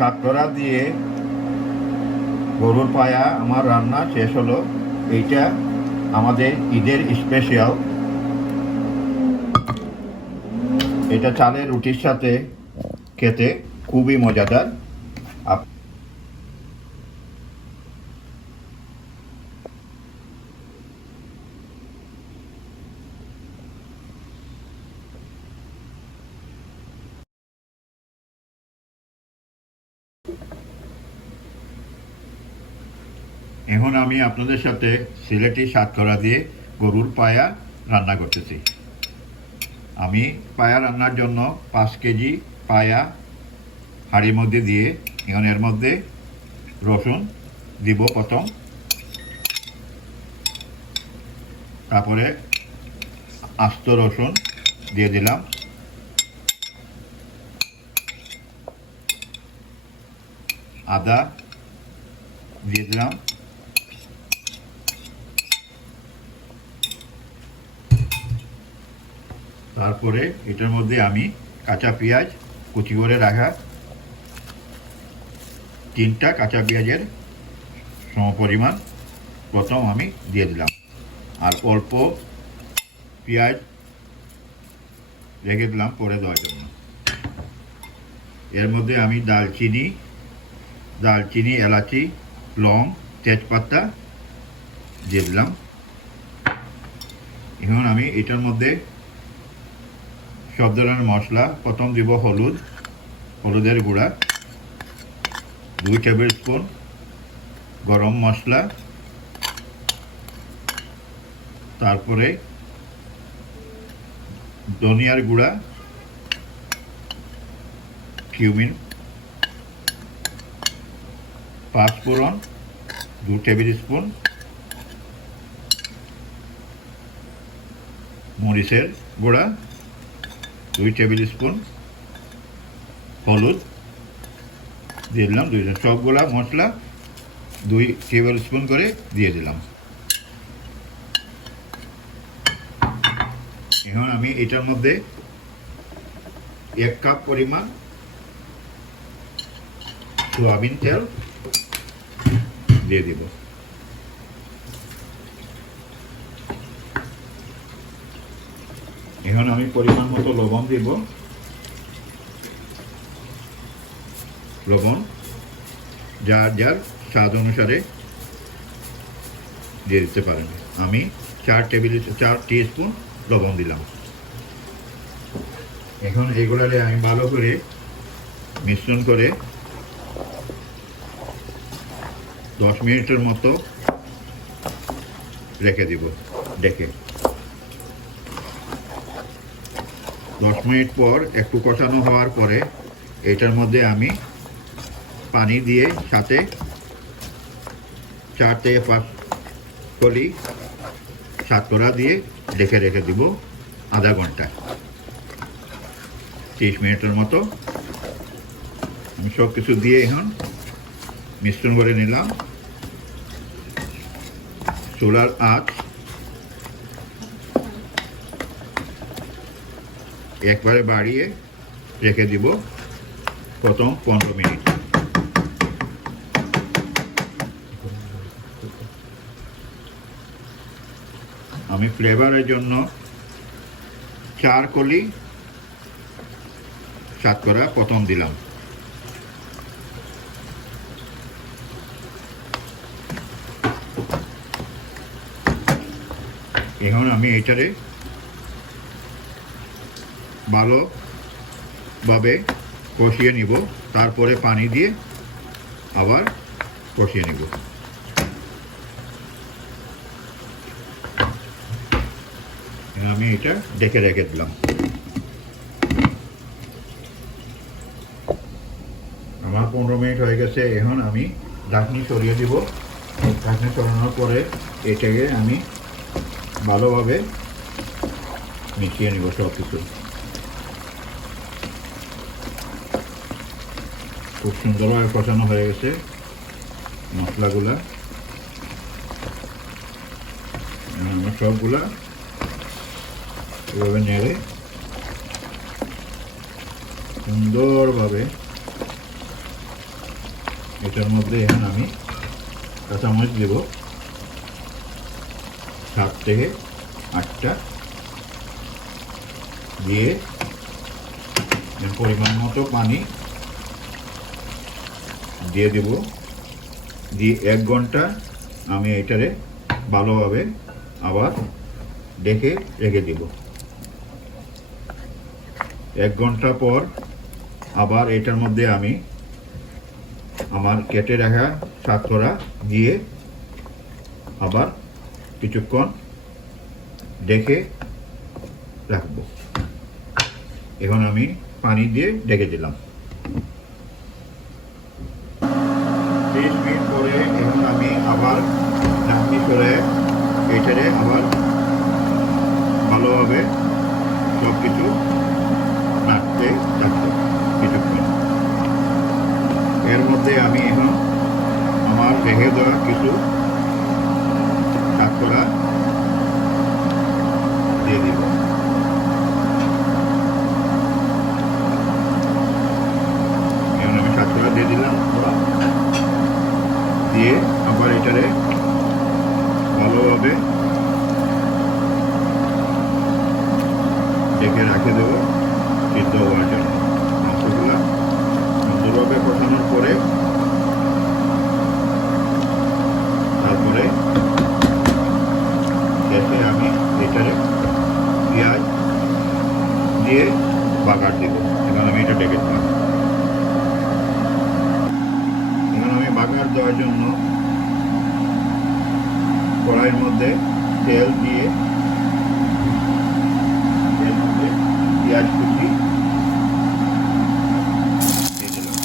সাতকরা দিয়ে গরুর পায়া আমার রান্না শেষ হলো। এইটা আমাদের ঈদের স্পেশাল। এটা চালের রুটির সাথে খেতে খুবই মজাদার। এখন আমি আপনাদের সাথে সিলেটি সাতকরা দিয়ে গরুর পায়া রান্না করতেছি। আমি পায়া রান্নার জন্য 5 কেজি পায়া হাঁড়ির মধ্যে দিয়ে এখন এর মধ্যে রসুন দিব প্রথম, তারপরে আস্ত রসুন দিয়ে দিলাম, আদা দিয়ে দিলাম, তারপরে এটার মধ্যে আমি কাঁচা পেঁয়াজ কুচি করে রাখা 3টা কাঁচা পেঁয়াজের সমপরিমাণ প্রথম আমি দিয়ে দিলাম, আর অল্প পেঁয়াজ রেখে দিলাম পরে দেওয়ার জন্য। এর মধ্যে আমি দালচিনি, এলাচি, লং, তেজপাতা দিয়ে দিলাম। এখন আমি এটার মধ্যে সব ধরনের মশলা প্রথম দিব হলুদের গুঁড়া 2 টেবিল স্পুন, গরম মশলা, তারপরে ধনিয়ার গুঁড়া, কিউমিন, পাঁচফোড়ন 2 টেবিল স্পুন, মরিচের গুঁড়া 2 টেবিল স্পুন, হলুদ দিয়ে দিলাম 2। সবগুলা মশলা 2 টেবিল স্পুন করে দিয়ে দিলাম। এখন আমি এটার মধ্যে 1 কাপ পরিমাণ সয়াবিন তেল দিয়ে দিব। এখন আমি পরিমাণ মতো লবণ দিব। লবণ যার স্বাদ অনুসারে দিয়ে দিতে পারেন। আমি 4 টিস্পুন লবণ দিলাম। এখন এগুলারে আমি ভালো করে মিশ্রণ করে 10 মিনিটের মতো রেখে দিব ডেকে। 10 মিনিট পর একটু কষানো হওয়ার পরে এটার মধ্যে আমি পানি দিয়ে সাথে 4 থেকে 5 কলি সাতকরা দিয়ে রেখে দিব আধা ঘন্টা। 30 মিনিটের মতো আমি সব কিছু দিয়ে এখন মিশ্রণ করে নিলাম। চুলার আঁচ একবারে বাড়িয়ে রেখে দিব প্রথম 15 মিনিট। আমি ফ্লেভারের জন্য 4 কলি সাতকরা প্রথম দিলাম। এখন আমি এটারে ভালোভাবে কষিয়ে নিব, তারপরে পানি দিয়ে আবার কষিয়ে নিব। আমি এটা রেখে দিলাম। আমার 15 মিনিট হয়ে গেছে। এখন আমি ঢাকনি সরিয়ে দিব। ঢাকনি সরানোর পরে এটাকে আমি ভালোভাবে মিশিয়ে নিব সব কিছু। খুব সুন্দরভাবে কষানো হয়ে গেছে মশলাগুলা। আমরা সবগুলা এভাবে নেড়ে সুন্দরভাবে এটার মধ্যে এখন আমি কাঁচামরিচ দেব 7 থেকে 8টা, দিয়ে পরিমাণ মতো পানি দিয়ে দেব, দিয়ে 1 ঘন্টা আমি এটারে ভালোভাবে আবার ঢেকে রেখে দেব। 1 ঘন্টা পর আবার এটার মধ্যে আমি আমার কেটে রাখা শর্করা দিয়ে আবার কিছুক্ষণ ঢেকে রাখবো। এখন আমি পানি দিয়ে ঢেকে দিলাম। 30 মিনিট পরে এখন আমি আবার ঢাকনি সরে এটারে আবার ভালোভাবে সব কিছু নাড়তে থাকবো কিছুক্ষণ। এর মধ্যে আমি এখন আমার রেখে দেওয়া কিছু শর্করা দিয়ে দিব। এখন আমি শর্করা দিয়ে দিলাম, দিয়ে আবার এটারে ভালোভাবে ঢেকে রাখে দেবো সিদ্ধ হওয়ার জন্য। মাংসগুলা সুন্দরভাবে কষানোর পরে তারপরে শেষে আমি এটারে পেঁয়াজ দিয়ে বাগার দেব। এখন আমি এটা ঢেকে দিলাম। এখন আমি বাগার দেওয়ার জন্য কড়াইয়ের মধ্যে তেল দিয়ে এর মধ্যে পেঁয়াজ কুচি দিয়ে দিলাম।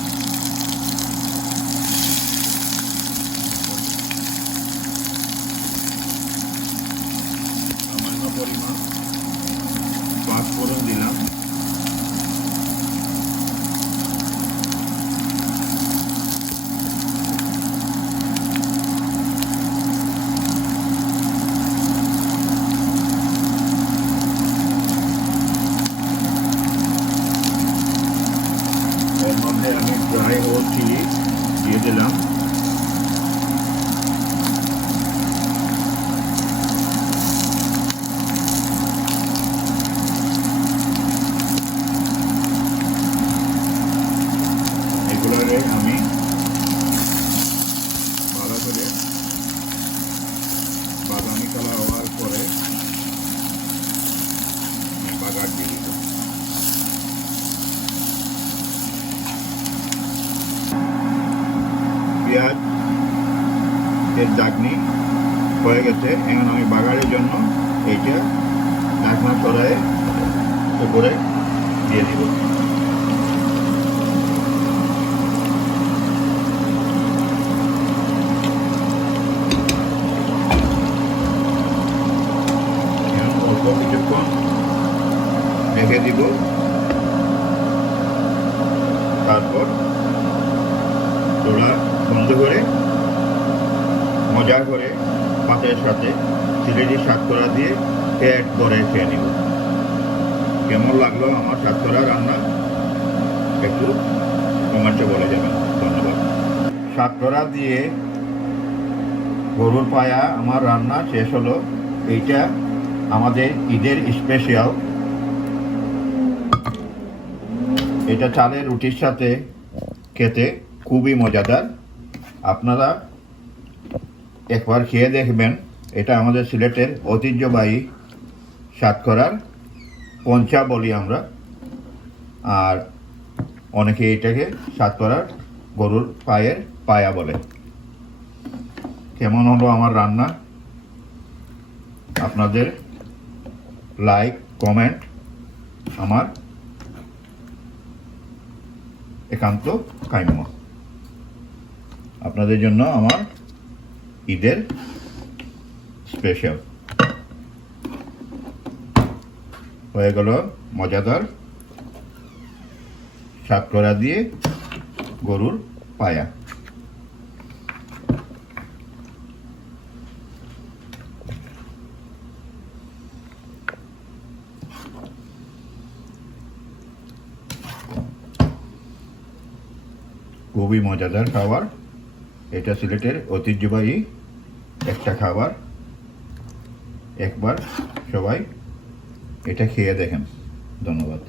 সামান্য পরিমাণ পাঁচফোড়ন দিলাম। এর মধ্যে আমি ড্রাই হোল চিলি দিয়ে দিলাম। এগুলোরে আমি ভালো করে বাদামি কালার হওয়ার পরে বাগার দিয়ে দিব। পেঁয়াজ এর চাটনি হয়ে গেছে। এখন আমি বাগারের জন্য এইটা ঢাকনা সরায়ে উপরে দিয়ে দিব। এখন অল্প কিছুক্ষণ রেখে দিব, তারপর চুলা বন্ধ করে মজা করে ভাতের সাথে সিলেটি শর্করা দিয়ে পেট ভরে খেয়ে নিব। কেমন লাগলো আমার শর্করা রান্না একটু কমেন্টে বলে যাবেন। ধন্যবাদ। শর্করা দিয়ে গরুর পায়া আমার রান্না শেষ হলো। এইটা আমাদের ঈদের স্পেশাল। এটা চালের রুটির সাথে খেতে খুবই মজাদার। আপনারা একবার খেয়ে দেখবেন। এটা আমাদের সিলেটের ঐতিহ্যবাহী শর্করার পঞ্চা বলি আমরা, আর অনেকে এটাকে শর্করার গরুর পায়ের পায়া বলে। কেমন হলো আমার রান্না? আপনাদের লাইক কমেন্ট আমার একান্ত কাম্য। আপনাদের জন্য আমার ঈদের স্পেশাল হয়ে গেল মজাদার শর্করা দিয়ে গরুর পায়া। খুবই মজাদার খাবার। এটা সিলেটের ঐতিহ্যবাহী একটা খাবার। একবার সবাই এটা খেয়ে দেখেন। ধন্যবাদ।